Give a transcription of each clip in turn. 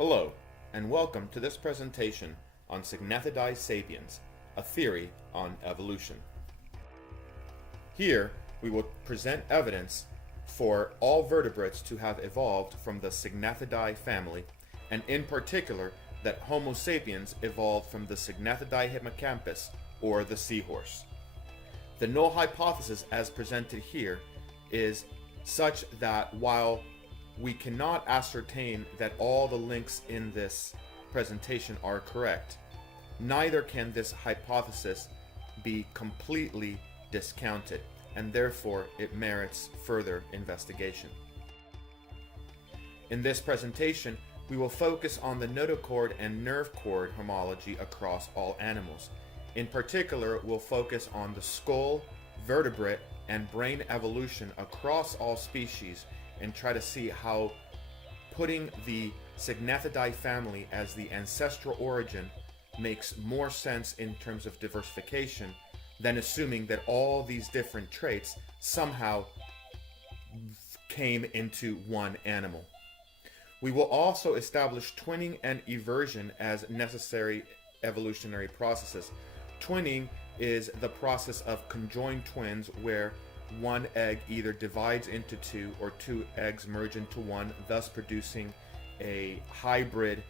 Hello, and welcome to this presentation on Syngnathidae sapiens, a theory on evolution. Here, we will present evidence for all vertebrates to have evolved from the Syngnathidae family, and in particular, that Homo sapiens evolved from the Syngnathidae hippocampus, or the seahorse. The null hypothesis as presented here is such that while we cannot ascertain that all the links in this presentation are correct, neither can this hypothesis be completely discounted, and therefore it merits further investigation. In this presentation, we will focus on the notochord and nerve cord homology across all animals. In particular, we'll focus on the skull, vertebrate, and brain evolution across all species and try to see how putting the Syngnathidae family as the ancestral origin makes more sense in terms of diversification than assuming that all these different traits somehow came into one animal. We will also establish twinning and eversion as necessary evolutionary processes. Twinning is the process of conjoined twins where one egg either divides into two or two eggs merge into one, thus producing a hybrid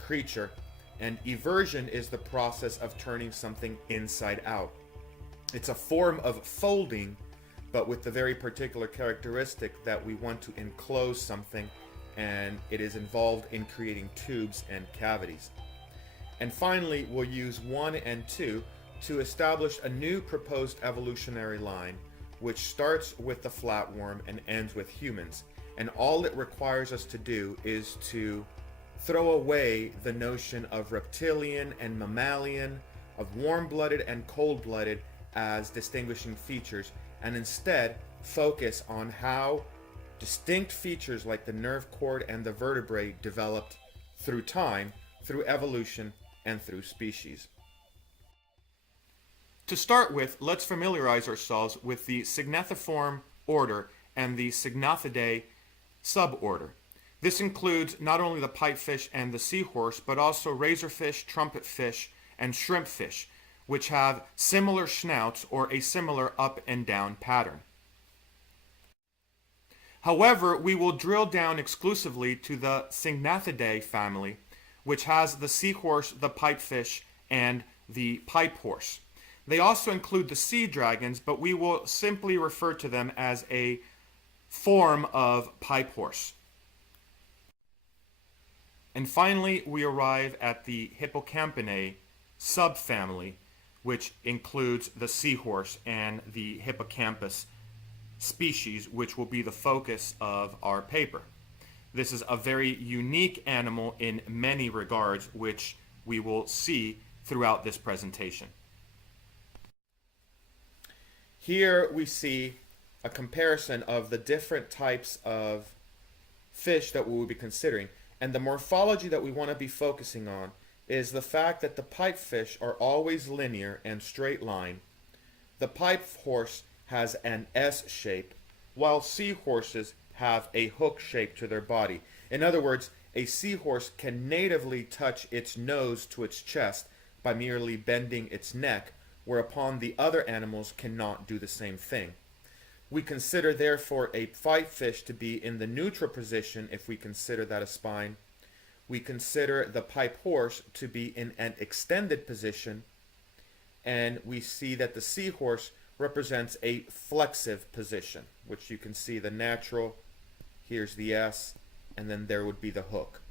creature. And eversion is the process of turning something inside out. It's a form of folding, but with the very particular characteristic that we want to enclose something, and it is involved in creating tubes and cavities. And finally, we'll use 1 and 2 to establish a new proposed evolutionary line which starts with the flatworm and ends with humans. And all it requires us to do is to throw away the notion of reptilian and mammalian, of warm-blooded and cold-blooded as distinguishing features, and instead focus on how distinct features like the nerve cord and the vertebrae developed through time, through evolution, and through species. To start with, let's familiarize ourselves with the Syngnathiform order and the Syngnathidae suborder. This includes not only the pipefish and the seahorse, but also razorfish, trumpetfish, and shrimpfish, which have similar snouts or a similar up and down pattern. However, we will drill down exclusively to the Syngnathidae family, which has the seahorse, the pipefish, and the pipehorse. They also include the sea dragons, but we will simply refer to them as a form of pipehorse. And finally, we arrive at the Hippocampinae subfamily, which includes the seahorse and the hippocampus species, which will be the focus of our paper. This is a very unique animal in many regards, which we will see throughout this presentation. Here we see a comparison of the different types of fish that we will be considering, and the morphology that we want to be focusing on is the fact that the pipefish are always linear and straight line. The pipehorse has an S shape, while seahorses have a hook shape to their body. In other words, a seahorse can natively touch its nose to its chest by merely bending its neck, whereupon the other animals cannot do the same thing. We consider therefore a pipefish to be in the neutral position if we consider that a spine. We consider the pipehorse to be in an extended position, and we see that the seahorse represents a flexive position, which you can see the natural, here's the S, and then there would be the hook.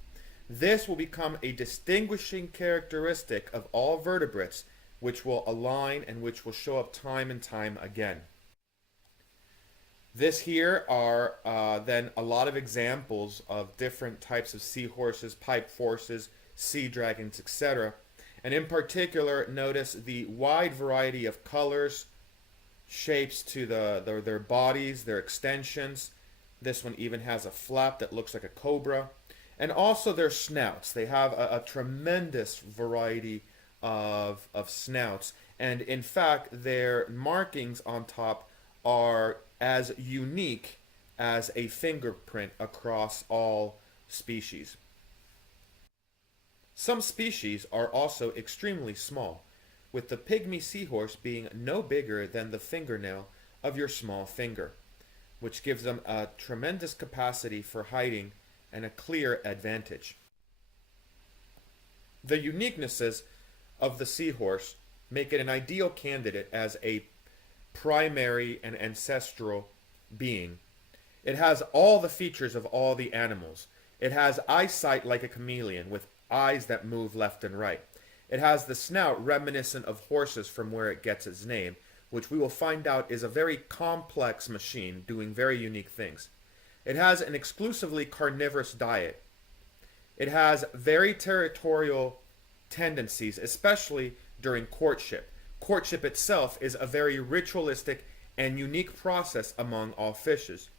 This will become a distinguishing characteristic of all vertebrates, which will align and which will show up time and time again. This here are then a lot of examples of different types of seahorses, pipehorses, sea dragons, etc. And in particular, notice the wide variety of colors, shapes to their bodies, their extensions. This one even has a flap that looks like a cobra. And also their snouts. They have a tremendous variety of snouts, and in fact their markings on top are as unique as a fingerprint across all species. Some species are also extremely small, with the pygmy seahorse being no bigger than the fingernail of your small finger, which gives them a tremendous capacity for hiding and a clear advantage. The uniquenesses of the seahorse make it an ideal candidate as a primary and ancestral being. It has all the features of all the animals. It has eyesight like a chameleon, with eyes that move left and right. It has the snout reminiscent of horses, from where it gets its name, which we will find out is a very complex machine doing very unique things. It has an exclusively carnivorous diet. It has very territorial tendencies, especially during courtship. Courtship itself is a very ritualistic and unique process among all fishes.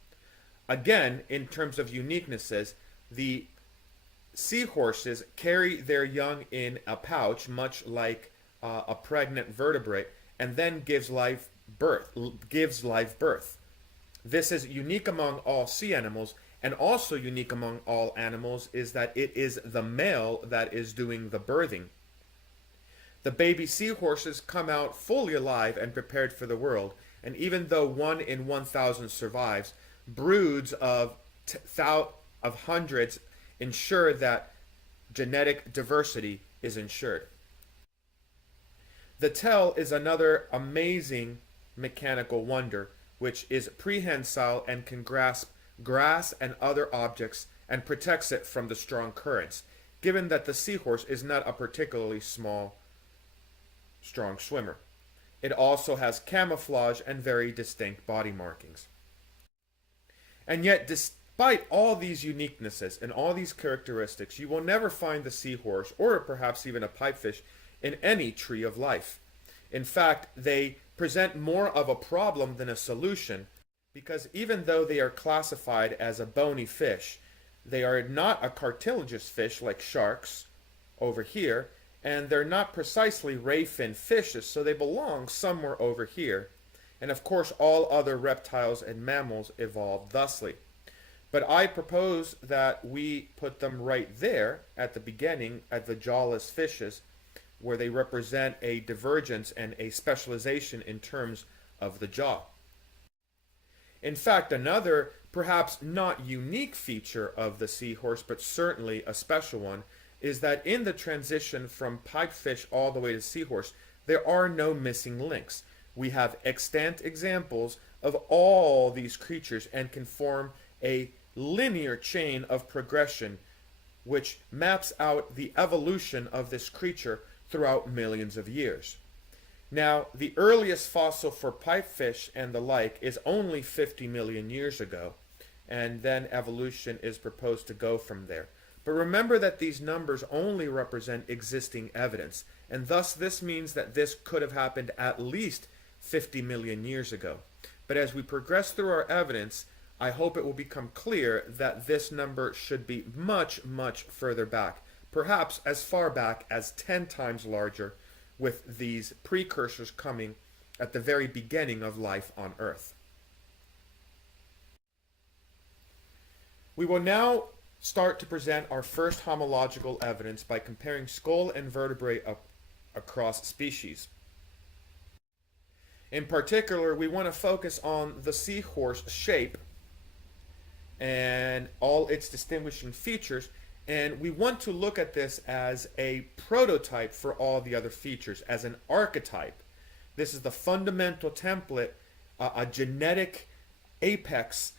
Again, in terms of uniquenesses, the seahorses carry their young in a pouch, much like a pregnant vertebrate, and then gives live birth. This is unique among all sea animals, and also unique among all animals is that it is the male that is doing the birthing. The baby seahorses come out fully alive and prepared for the world, and even though 1 in 1,000 survives, broods of hundreds ensure that genetic diversity is ensured. The tail is another amazing mechanical wonder, which is prehensile and can grasp grass and other objects and protects it from the strong currents, given that the seahorse is not a particularly strong swimmer. It also has camouflage and very distinct body markings. And yet, despite all these uniquenesses and all these characteristics, you will never find the seahorse, or perhaps even a pipefish, in any tree of life. In fact, they present more of a problem than a solution, because even though they are classified as a bony fish, they are not a cartilaginous fish like sharks over here, and they're not precisely ray-finned fishes, so they belong somewhere over here. And of course, all other reptiles and mammals evolved thusly. But I propose that we put them right there at the beginning, at the jawless fishes, where they represent a divergence and a specialization in terms of the jaw. In fact, another, perhaps not unique feature of the seahorse, but certainly a special one, is that in the transition from pipefish all the way to seahorse, there are no missing links. We have extant examples of all these creatures and can form a linear chain of progression which maps out the evolution of this creature throughout millions of years. Now, the earliest fossil for pipefish and the like is only 50 million years ago, and then evolution is proposed to go from there. But remember that these numbers only represent existing evidence, and thus this means that this could have happened at least 50 million years ago. But as we progress through our evidence, I hope it will become clear that this number should be much, much further back, perhaps as far back as 10 times larger, with these precursors coming at the very beginning of life on Earth. We will now start to present our first homological evidence by comparing skull and vertebrae across species. In particular, we want to focus on the seahorse shape and all its distinguishing features, and we want to look at this as a prototype for all the other features, as an archetype. This is the fundamental template, a genetic apex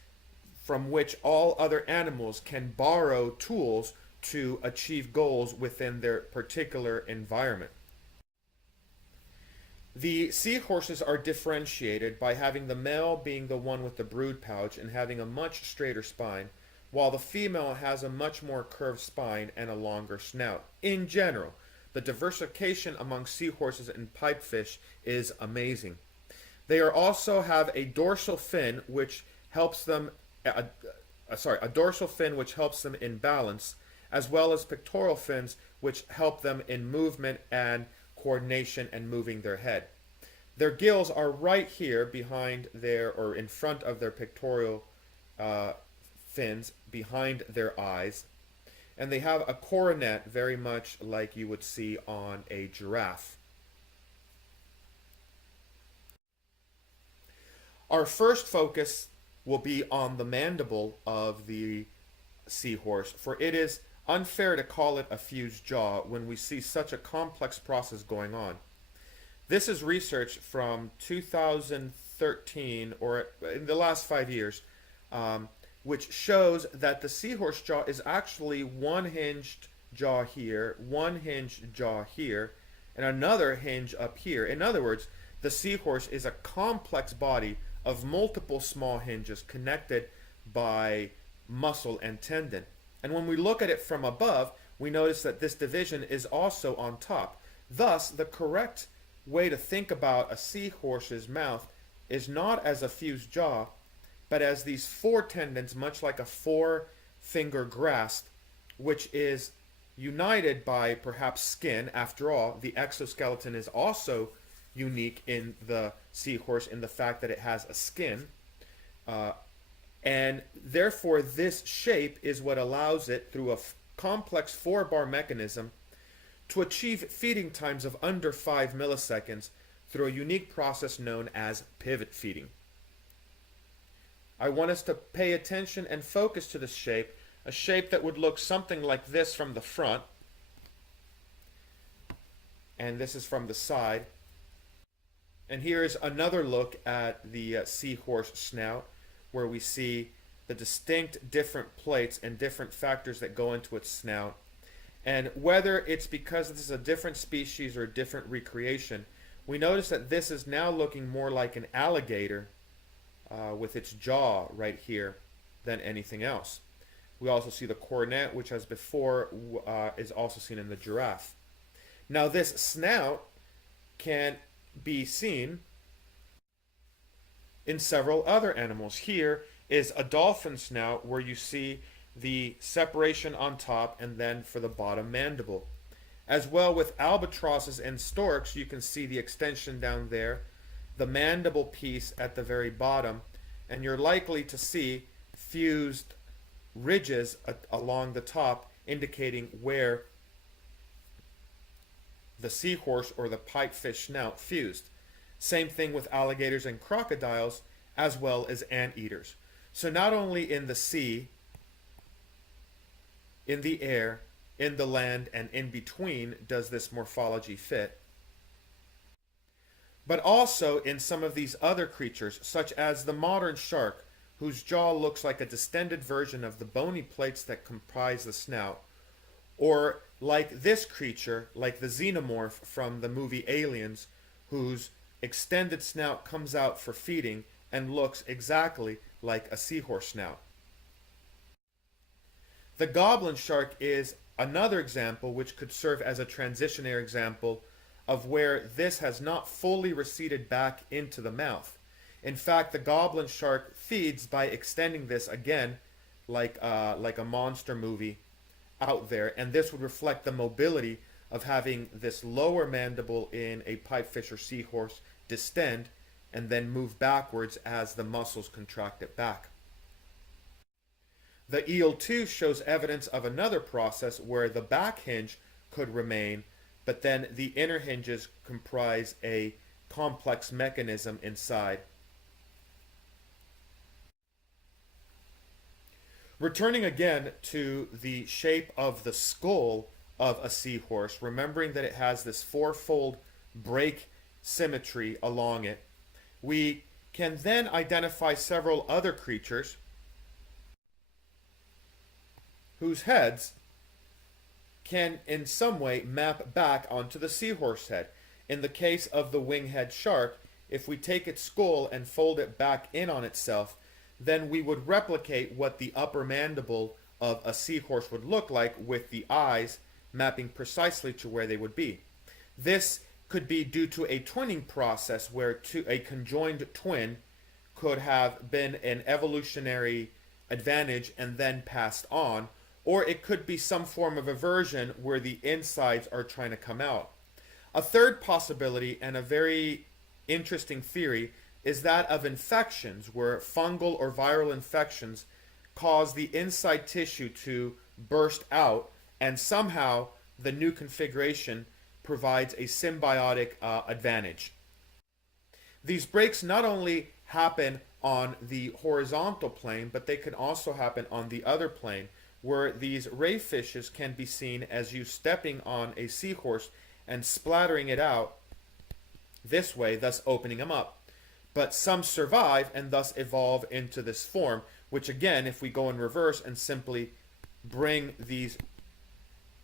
from which all other animals can borrow tools to achieve goals within their particular environment. The seahorses are differentiated by having the male being the one with the brood pouch and having a much straighter spine, while the female has a much more curved spine and a longer snout. In general, the diversification among seahorses and pipefish is amazing. They also have a dorsal fin which helps them a dorsal fin which helps them in balance, as well as pectoral fins which help them in movement and coordination and moving their head. Their gills are right here behind their, or in front of their pectoral fins, behind their eyes. and they have a coronet very much like you would see on a giraffe. Our first focus will be on the mandible of the seahorse, for it is unfair to call it a fused jaw when we see such a complex process going on. This is research from 2013, or in the last 5 years, which shows that the seahorse jaw is actually one hinged jaw here, one hinged jaw here, and another hinge up here. In other words, the seahorse is a complex body of multiple small hinges connected by muscle and tendon. And when we look at it from above, we notice that this division is also on top. Thus, the correct way to think about a seahorse's mouth is not as a fused jaw, but as these four tendons, much like a four-finger grasp, which is united by perhaps skin. After all, the exoskeleton is also unique in the seahorse in the fact that it has a skin. And therefore, this shape is what allows it, through a complex four-bar mechanism, to achieve feeding times of under 5 milliseconds through a unique process known as pivot feeding. I want us to pay attention and focus to this shape, a shape that would look something like this from the front, and this is from the side. And here is another look at the seahorse snout, where we see the distinct different plates and different factors that go into its snout. And whether it's because this is a different species or a different recreation, we notice that this is now looking more like an alligator with its jaw right here than anything else. We also see the coronet, which as before is also seen in the giraffe. Now this snout can be seen in several other animals. Here is a dolphin snout, where you see the separation on top and then for the bottom mandible. As well with albatrosses and storks, you can see the extension down there, the mandible piece at the very bottom, and you're likely to see fused ridges along the top, indicating where the seahorse or the pipefish snout fused. Same thing with alligators and crocodiles, as well as anteaters. So not only in the sea, in the air, in the land, and in between does this morphology fit, but also in some of these other creatures, such as the modern shark, whose jaw looks like a distended version of the bony plates that comprise the snout, or like this creature, like the xenomorph from the movie Aliens, whose extended snout comes out for feeding and looks exactly like a seahorse snout. The goblin shark is another example which could serve as a transitionary example of where this has not fully receded back into the mouth. In fact, the goblin shark feeds by extending this again like a monster movie out there, and this would reflect the mobility of having this lower mandible in a pipefish or seahorse distend and then move backwards as the muscles contract it back. The eel too shows evidence of another process where the back hinge could remain, but then the inner hinges comprise a complex mechanism inside. Returning again to the shape of the skull of a seahorse, remembering that it has this fourfold break symmetry along it, we can then identify several other creatures whose heads can in some way map back onto the seahorse head. In the case of the winghead shark, if we take its skull and fold it back in on itself, then we would replicate what the upper mandible of a seahorse would look like, with the eyes mapping precisely to where they would be. This could be due to a twinning process where a conjoined twin could have been an evolutionary advantage and then passed on, or it could be some form of aversion where the insides are trying to come out. A third possibility, and a very interesting theory, is that of infections, where fungal or viral infections cause the inside tissue to burst out, and somehow the new configuration provides a symbiotic advantage. These breaks not only happen on the horizontal plane, but they can also happen on the other plane, where these ray fishes can be seen as you stepping on a seahorse and splattering it out this way, thus opening them up. But some survive and thus evolve into this form, which again, if we go in reverse and simply bring these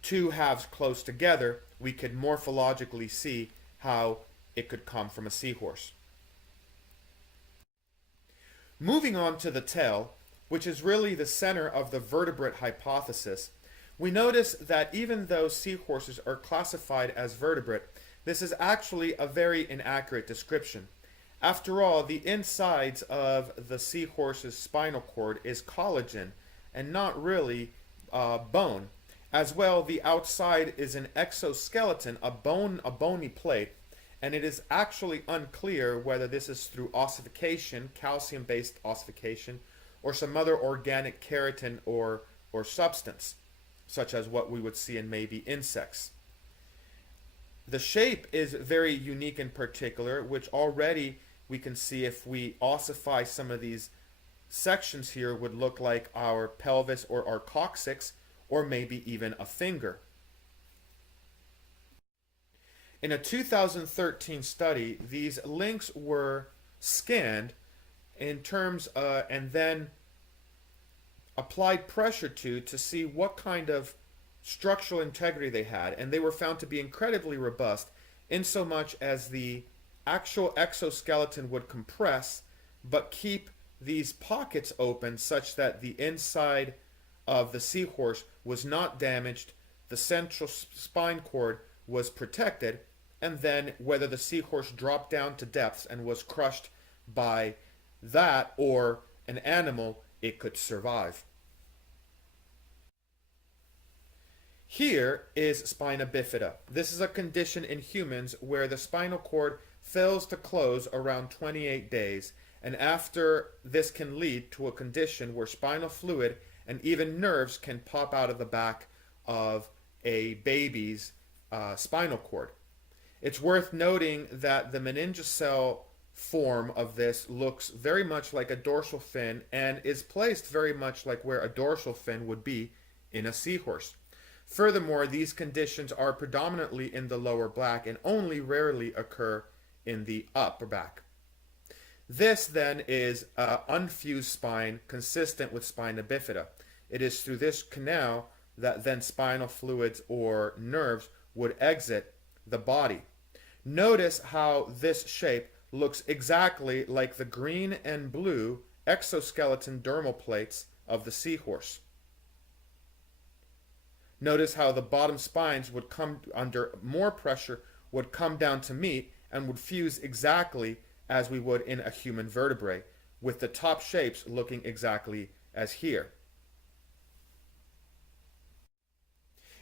two halves close together, we could morphologically see how it could come from a seahorse. Moving on to the tail, which is really the center of the vertebrate hypothesis, we notice that even though seahorses are classified as vertebrate, this is actually a very inaccurate description. After all, the insides of the seahorse's spinal cord is collagen and not really bone. As well, the outside is an exoskeleton, a bony plate, and it is actually unclear whether this is through ossification, calcium-based ossification, or some other organic keratin or substance, such as what we would see in maybe insects. The shape is very unique in particular, which already we can see if we ossify some of these sections here would look like our pelvis or our coccyx, or maybe even a finger. In a 2013 study, these links were scanned in terms and then applied pressure to see what kind of structural integrity they had, and they were found to be incredibly robust, in so much as the actual exoskeleton would compress but keep these pockets open such that the inside of the seahorse was not damaged, the central spine cord was protected, and then whether the seahorse dropped down to depths and was crushed by that or an animal, it could survive. Here is spina bifida. This is a condition in humans where the spinal cord fails to close around 28 days, and after this can lead to a condition where spinal fluid and even nerves can pop out of the back of a baby's spinal cord. It's worth noting that the meningocele form of this looks very much like a dorsal fin and is placed very much like where a dorsal fin would be in a seahorse. Furthermore, these conditions are predominantly in the lower back and only rarely occur in the upper back. This then is an unfused spine consistent with spina bifida. It is through this canal that then spinal fluids or nerves would exit the body. Notice how this shape looks exactly like the green and blue exoskeleton dermal plates of the seahorse. Notice how the bottom spines would come under more pressure, would come down to meet, and would fuse exactly as we would in a human vertebrae, with the top shapes looking exactly as here.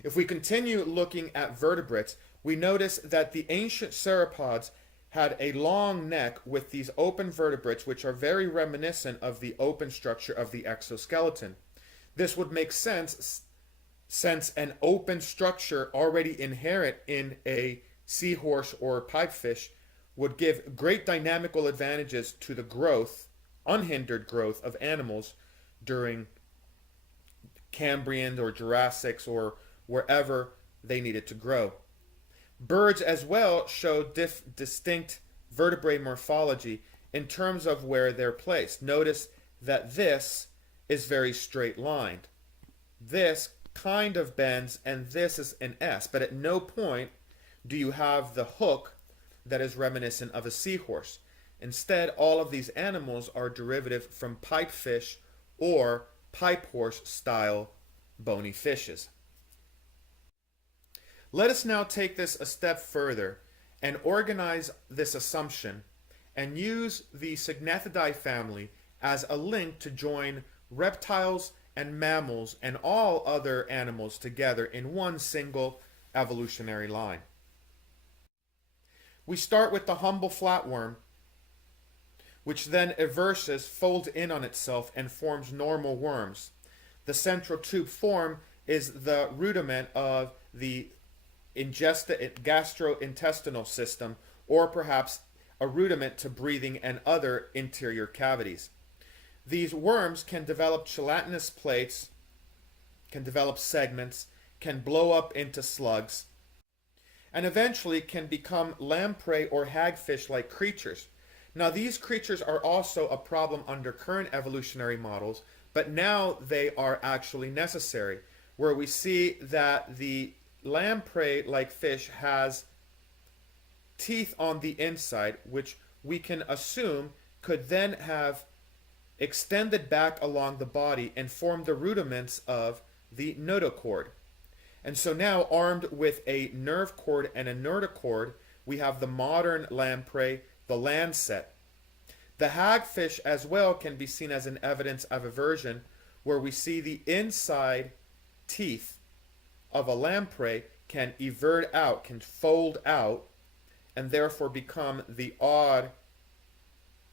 If we continue looking at vertebrates, we notice that the ancient sauropods had a long neck with these open vertebrates, which are very reminiscent of the open structure of the exoskeleton. This would make sense since an open structure already inherent in a seahorse or pipefish would give great dynamical advantages to the growth, unhindered growth of animals during Cambrian or Jurassics or wherever they needed to grow. Birds as well show distinct vertebrae morphology in terms of where they're placed. Notice that this is very straight lined. This kind of bends, and this is an S, but at no point do you have the hook that is reminiscent of a seahorse. Instead, all of these animals are derivative from pipefish or pipe horse style bony fishes. Let us now take this a step further and organize this assumption and use the syngnathidae family as a link to join reptiles and mammals and all other animals together in one single evolutionary line. We start with the humble flatworm, which then everses, folds in on itself, and forms normal worms. The central tube form is the rudiment of the gastrointestinal system, or perhaps a rudiment to breathing and other interior cavities. These worms can develop gelatinous plates, can develop segments, can blow up into slugs, and eventually can become lamprey or hagfish-like creatures. Now, these creatures are also a problem under current evolutionary models, but now they are actually necessary, where we see that the lamprey-like fish has teeth on the inside, which we can assume could then have extended back along the body and form the rudiments of the notochord. And so now, armed with a nerve cord and a notochord, we have the modern lamprey, the lancet. The hagfish as well can be seen as an evidence of eversion, where we see the inside teeth of a lamprey can evert out, can fold out, and therefore become the odd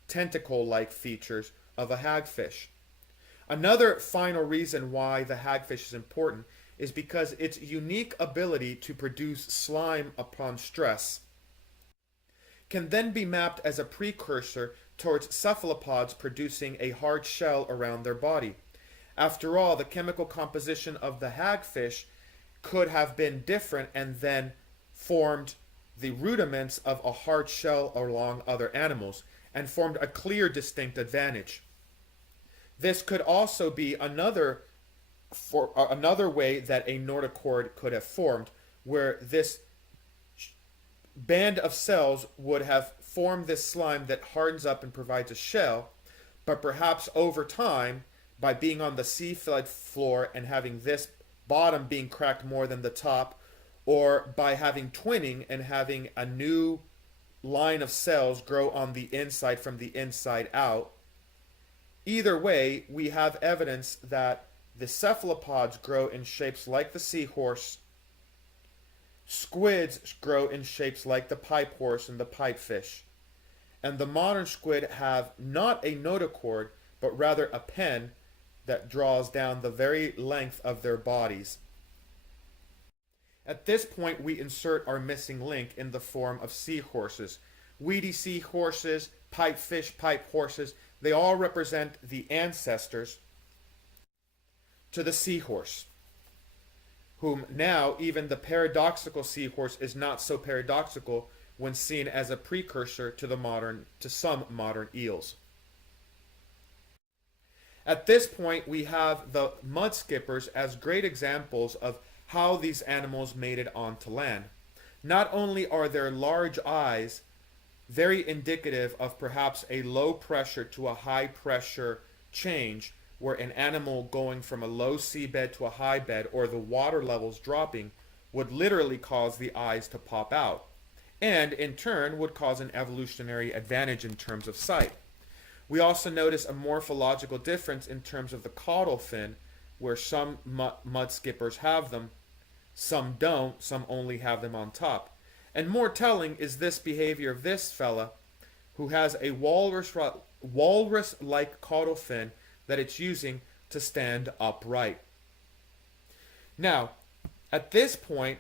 tentacle-like features of a hagfish. Another final reason why the hagfish is important is because its unique ability to produce slime upon stress can then be mapped as a precursor towards cephalopods producing a hard shell around their body. After all, the chemical composition of the hagfish could have been different and then formed the rudiments of a hard shell along other animals and formed a clear distinct advantage. This could also be another way that a notochord could have formed, where this band of cells would have formed this slime that hardens up and provides a shell, but perhaps over time, by being on the seaflood floor and having this bottom being cracked more than the top, or by having twinning and having a new line of cells grow on the inside from the inside out. Either way, we have evidence that the cephalopods grow in shapes like the seahorse, squids grow in shapes like the pipe horse and the pipefish, and the modern squid have not a notochord, but rather a pen that draws down the very length of their bodies. At this point, we insert our missing link in the form of seahorses. Weedy seahorses, pipefish, pipe horses, they all represent the ancestors to the seahorse, whom now even the paradoxical seahorse is not so paradoxical when seen as a precursor to some modern eels. At this point, we have the mud skippers as great examples of how these animals made it onto land. Not only are their large eyes very indicative of perhaps a low pressure to a high pressure change, where an animal going from a low seabed to a high bed, or the water levels dropping, would literally cause the eyes to pop out, and in turn would cause an evolutionary advantage in terms of sight. We also notice a morphological difference in terms of the caudal fin, where some mud skippers have them, some don't, some only have them on top. And more telling is this behavior of this fella, who has a walrus-like caudal fin that it's using to stand upright. Now, at this point,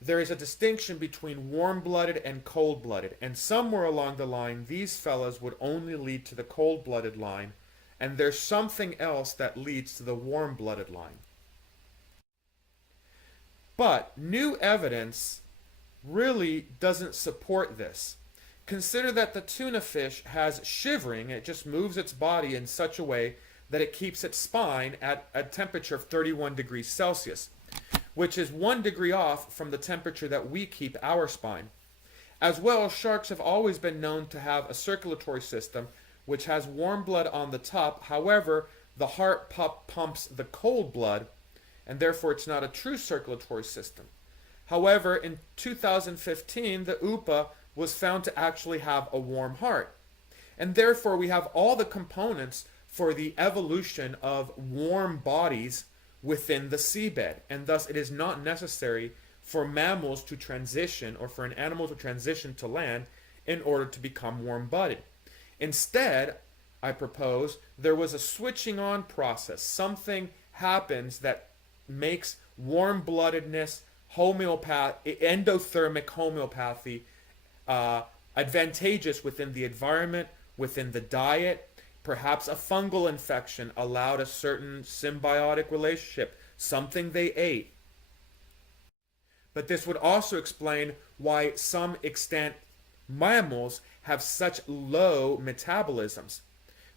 there is a distinction between warm-blooded and cold-blooded, and somewhere along the line, these fellas would only lead to the cold-blooded line, and there's something else that leads to the warm-blooded line. But new evidence really doesn't support this. Consider that the tuna fish has shivering. It just moves its body in such a way that it keeps its spine at a temperature of 31 degrees Celsius, which is 1 degree off from the temperature that we keep our spine. As well, sharks have always been known to have a circulatory system which has warm blood on the top. However, the heart pumps the cold blood, and therefore it's not a true circulatory system. However, in 2015, the UPA was found to actually have a warm heart. And therefore, we have all the components for the evolution of warm bodies within the seabed. And thus, it is not necessary for mammals to transition, or for an animal to transition to land in order to become warm-blooded. Instead, I propose there was a switching on process. Something happens that makes warm-bloodedness, endothermic homeopathy advantageous within the environment, within the diet. Perhaps a fungal infection allowed a certain symbiotic relationship, something they ate. But this would also explain why some extant mammals have such low metabolisms.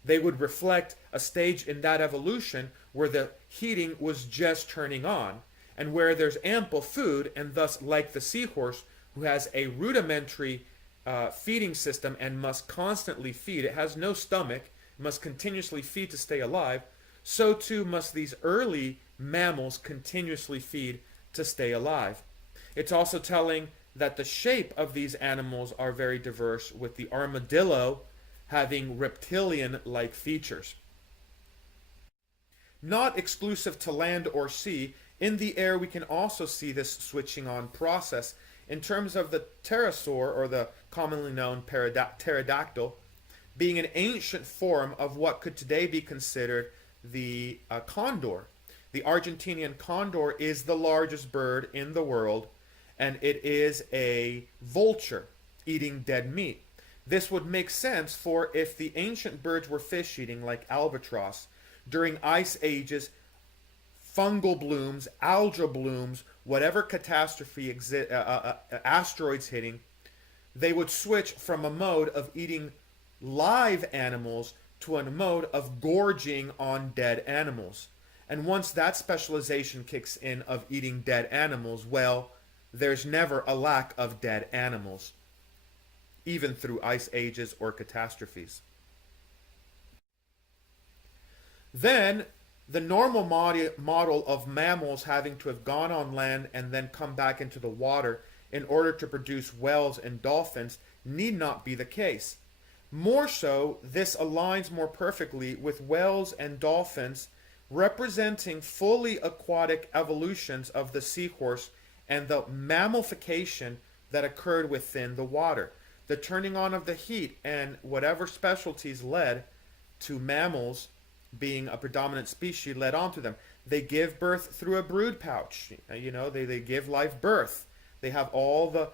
They would reflect a stage in that evolution where the heating was just turning on, and where there's ample food, and thus, like the seahorse, who has a rudimentary feeding system and must constantly feed, it has no stomach, must continuously feed to stay alive, so too must these early mammals continuously feed to stay alive. It's also telling that the shape of these animals are very diverse, with the armadillo having reptilian-like features. Not exclusive to land or sea, in the air we can also see this switching on process. In terms of the pterosaur, or the commonly known pterodactyl, being an ancient form of what could today be considered the condor. The Argentinian condor is the largest bird in the world, and it is a vulture eating dead meat. This would make sense, for if the ancient birds were fish eating like albatross, during ice ages, fungal blooms, algal blooms, whatever catastrophe asteroids hitting, they would switch from a mode of eating live animals to a mode of gorging on dead animals. And once that specialization kicks in of eating dead animals, well, there's never a lack of dead animals, even through ice ages or catastrophes. Then, the normal model of mammals having to have gone on land and then come back into the water in order to produce whales and dolphins need not be the case. More so, this aligns more perfectly with whales and dolphins representing fully aquatic evolutions of the seahorse and the mammalification that occurred within the water. The turning on of the heat and whatever specialties led to mammals being a predominant species led onto them. They give birth through a brood pouch. They give live birth. They have all the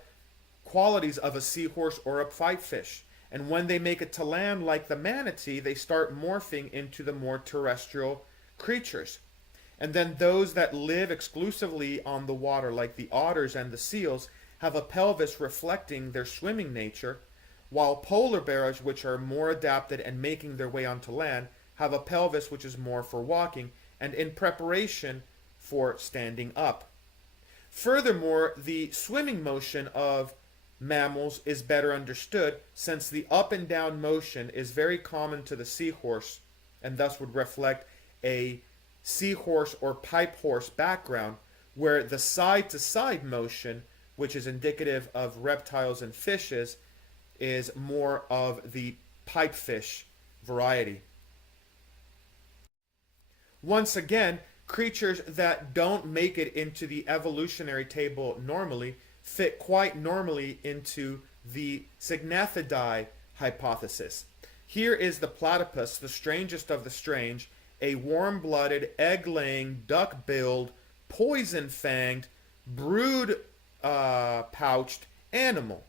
qualities of a seahorse or a pipefish. And when they make it to land, like the manatee, they start morphing into the more terrestrial creatures. And then those that live exclusively on the water, like the otters and the seals, have a pelvis reflecting their swimming nature, while polar bears, which are more adapted and making their way onto land, have a pelvis which is more for walking and in preparation for standing up. Furthermore, the swimming motion of mammals is better understood, since the up and down motion is very common to the seahorse and thus would reflect a seahorse or pipe horse background, where the side to side motion, which is indicative of reptiles and fishes, is more of the pipefish variety. Once again, creatures that don't make it into the evolutionary table normally fit quite normally into the syngnathidae hypothesis. Here is the platypus, the strangest of the strange, a warm-blooded, egg-laying, duck-billed, poison-fanged, brood-pouched animal.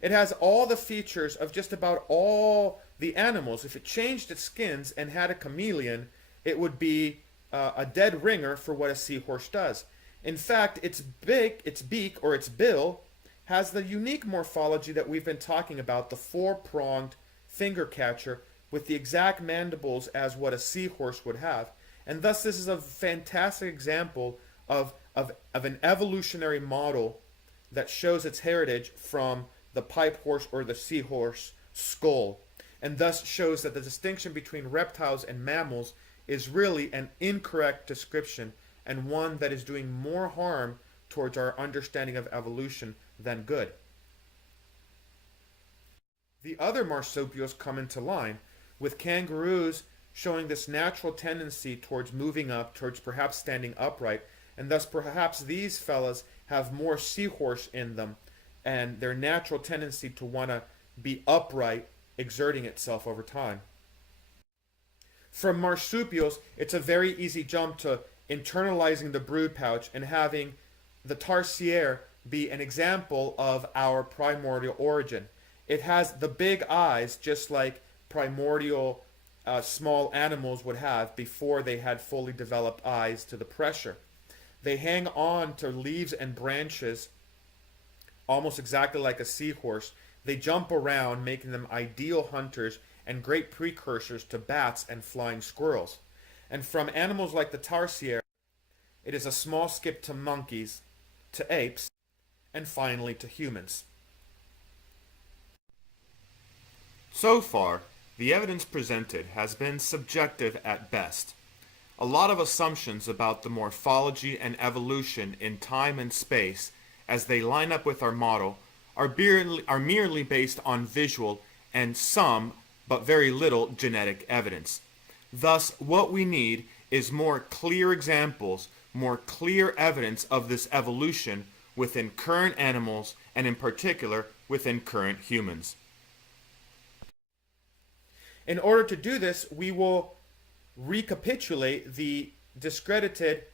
It has all the features of just about all the animals. If it changed its skins and had a chameleon, it would be a dead ringer for what a seahorse does. In fact, its beak or its bill has the unique morphology that we've been talking about, the four-pronged finger catcher with the exact mandibles as what a seahorse would have. And thus this is a fantastic example of an evolutionary model that shows its heritage from the pipe horse or the seahorse skull, and thus shows that the distinction between reptiles and mammals is really an incorrect description, and one that is doing more harm towards our understanding of evolution than good. The other marsupials come into line, with kangaroos showing this natural tendency towards moving up, towards perhaps standing upright, and thus perhaps these fellas have more seahorse in them, and their natural tendency to want to be upright exerting itself over time. From marsupials, it's a very easy jump to internalizing the brood pouch, and having the tarsier be an example of our primordial origin. It has the big eyes, just like primordial small animals would have before they had fully developed eyes to the pressure. They hang on to leaves and branches almost exactly like a seahorse. They jump around, making them ideal hunters and great precursors to bats and flying squirrels. And from animals like the tarsier, it is a small skip to monkeys, to apes, and finally to humans. So far, the evidence presented has been subjective at best. A lot of assumptions about the morphology and evolution in time and space as they line up with our model are merely based on visual and some, but very little, genetic evidence. Thus, what we need is more clear examples, more clear evidence of this evolution within current animals and in particular within current humans. In order to do this, we will recapitulate the discredited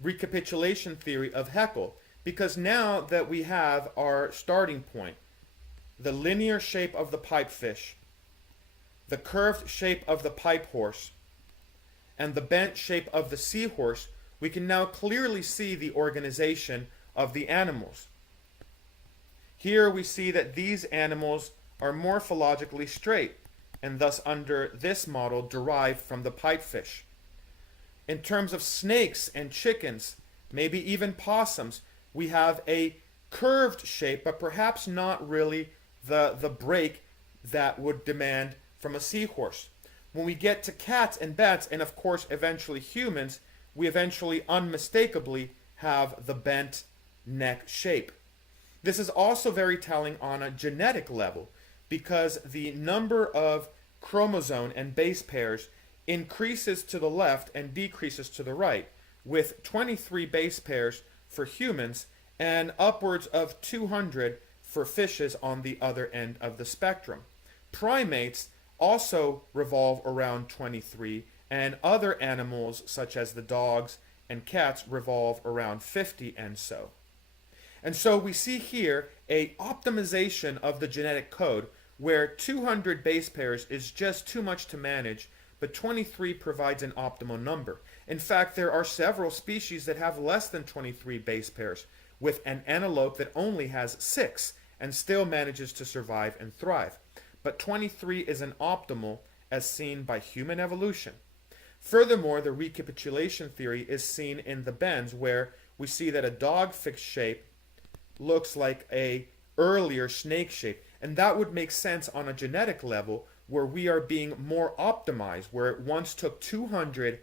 recapitulation theory of Haeckel, because now that we have our starting point, the linear shape of the pipefish, the curved shape of the pipe horse, and the bent shape of the seahorse, we can now clearly see the organization of the animals. Here we see that these animals are morphologically straight, and thus under this model derived from the pipefish. In terms of snakes and chickens, maybe even possums, we have a curved shape, but perhaps not really the break that would demand from a seahorse. When we get to cats and bats, and of course eventually humans, we eventually unmistakably have the bent neck shape. This is also very telling on a genetic level, because the number of chromosome and base pairs increases to the left and decreases to the right, with 23 base pairs for humans and upwards of 200 for fishes on the other end of the spectrum. Primates also revolve around 23, and other animals such as the dogs and cats revolve around 50 and so. And so we see here a optimization of the genetic code where 200 base pairs is just too much to manage, but 23 provides an optimal number. In fact, there are several species that have less than 23 base pairs, with an antelope that only has 6 and still manages to survive and thrive. But 23 is an optimal as seen by human evolution. Furthermore, the recapitulation theory is seen in the bends, where we see that a dogfish shape looks like a earlier snake shape, and that would make sense on a genetic level where we are being more optimized, where it once took 200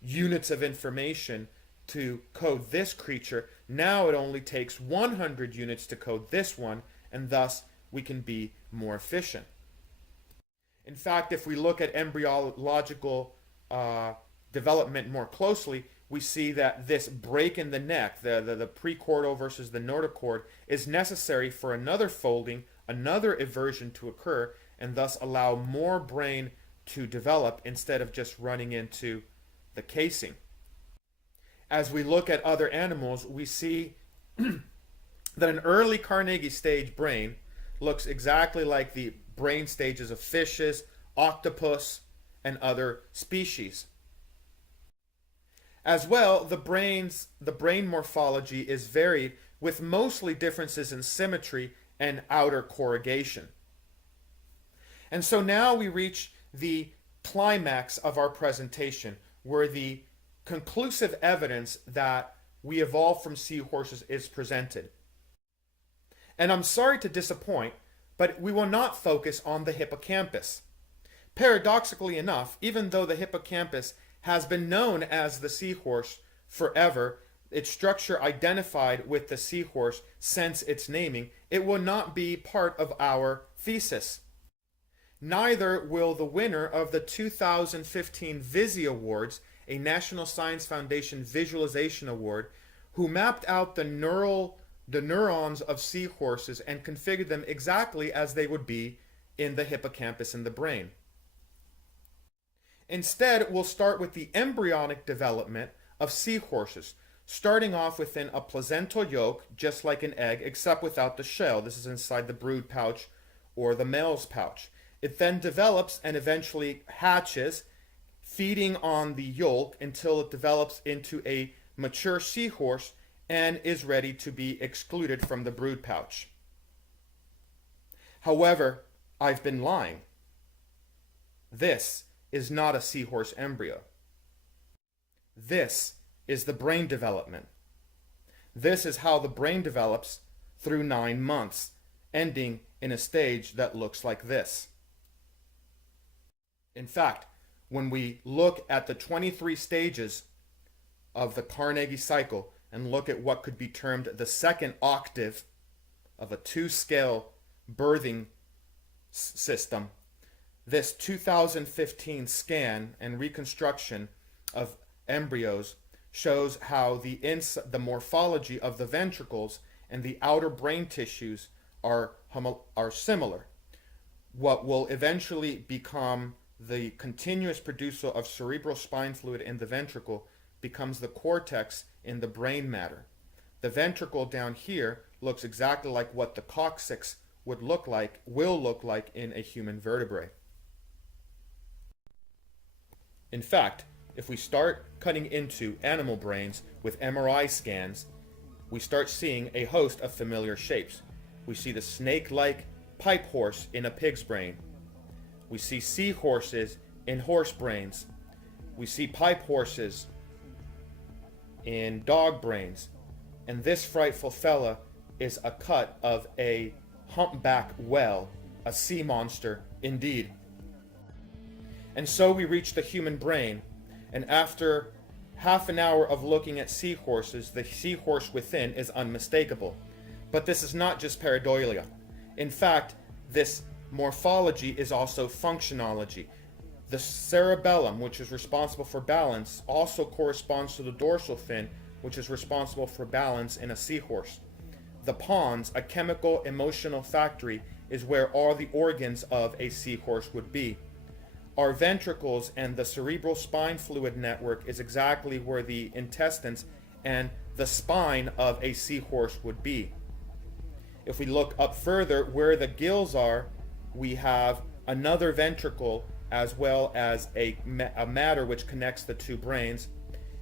units of information to code this creature. Now it only takes 100 units to code this one, and thus we can be more efficient. In fact, if we look at embryological development more closely, we see that this break in the neck, the precordial versus the notochord, is necessary for another folding, another eversion to occur, and thus allow more brain to develop instead of just running into the casing. As we look at other animals, we see that an early Carnegie stage brain looks exactly like the brain stages of fishes, octopus, and other species. As well, the brain morphology is varied, with mostly differences in symmetry and outer corrugation. And so now we reach the climax of our presentation, where the conclusive evidence that we evolved from seahorses is presented. And I'm sorry to disappoint, but we will not focus on the hippocampus. Paradoxically enough, even though the hippocampus has been known as the seahorse forever, its structure identified with the seahorse since its naming, it will not be part of our thesis. Neither will the winner of the 2015 Visi Awards, a National Science Foundation Visualization Award, who mapped out the neurons of seahorses and configured them exactly as they would be in the hippocampus in the brain. Instead, we'll start with the embryonic development of seahorses, starting off within a placental yolk, just like an egg, except without the shell. This is inside the brood pouch or the male's pouch. It then develops and eventually hatches, feeding on the yolk until it develops into a mature seahorse and is ready to be excluded from the brood pouch. However, I've been lying. This is not a seahorse embryo. This is the brain development. This is how the brain develops through 9 months, ending in a stage that looks like this. In fact, when we look at the 23 stages of the Carnegie cycle and look at what could be termed the second octave of a 2-scale birthing system, this 2015 scan and reconstruction of embryos shows how the morphology of the ventricles and the outer brain tissues are similar. What will eventually become the continuous producer of cerebral spine fluid in the ventricle becomes the cortex in the brain matter. The ventricle down here looks exactly like what the coccyx will look like in a human vertebrate. In fact, if we start cutting into animal brains with MRI scans, we start seeing a host of familiar shapes. We see the snake-like pipe horse in a pig's brain. We see seahorses in horse brains. We see pipe horses in dog brains. And this frightful fella is a cut of a humpback whale, a sea monster indeed. And so we reach the human brain, and after half an hour of looking at seahorses, the seahorse within is unmistakable. But this is not just pareidolia. In fact, this morphology is also functionology. The cerebellum, which is responsible for balance, also corresponds to the dorsal fin, which is responsible for balance in a seahorse. The pons, a chemical emotional factory, is where all the organs of a seahorse would be. Our ventricles and the cerebral spine fluid network is exactly where the intestines and the spine of a seahorse would be. If we look up further, where the gills are, we have another ventricle as well as a matter which connects the two brains.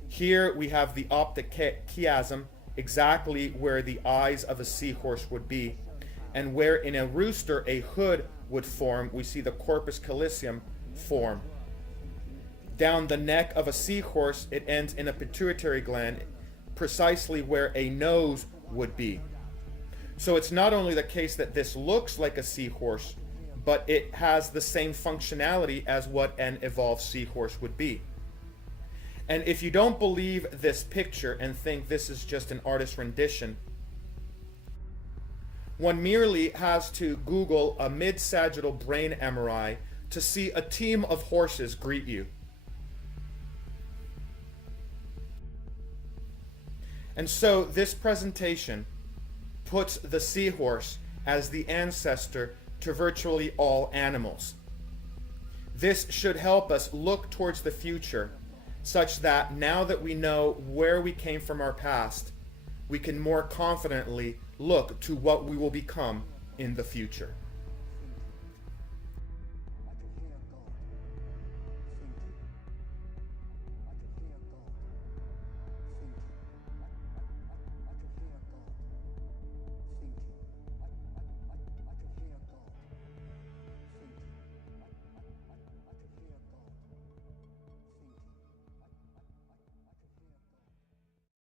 Here we have the optic chiasm, exactly where the eyes of a seahorse would be. And where in a rooster a hood would form, we see the corpus callosum form. Down the neck of a seahorse, it ends in a pituitary gland, precisely where a nose would be. So it's not only the case that this looks like a seahorse, but it has the same functionality as what an evolved seahorse would be. And if you don't believe this picture and think this is just an artist's rendition, one merely has to Google a mid-sagittal brain MRI to see a team of horses greet you. And so this presentation puts the seahorse as the ancestor to virtually all animals. This should help us look towards the future, such that now that we know where we came from our past, we can more confidently look to what we will become in the future.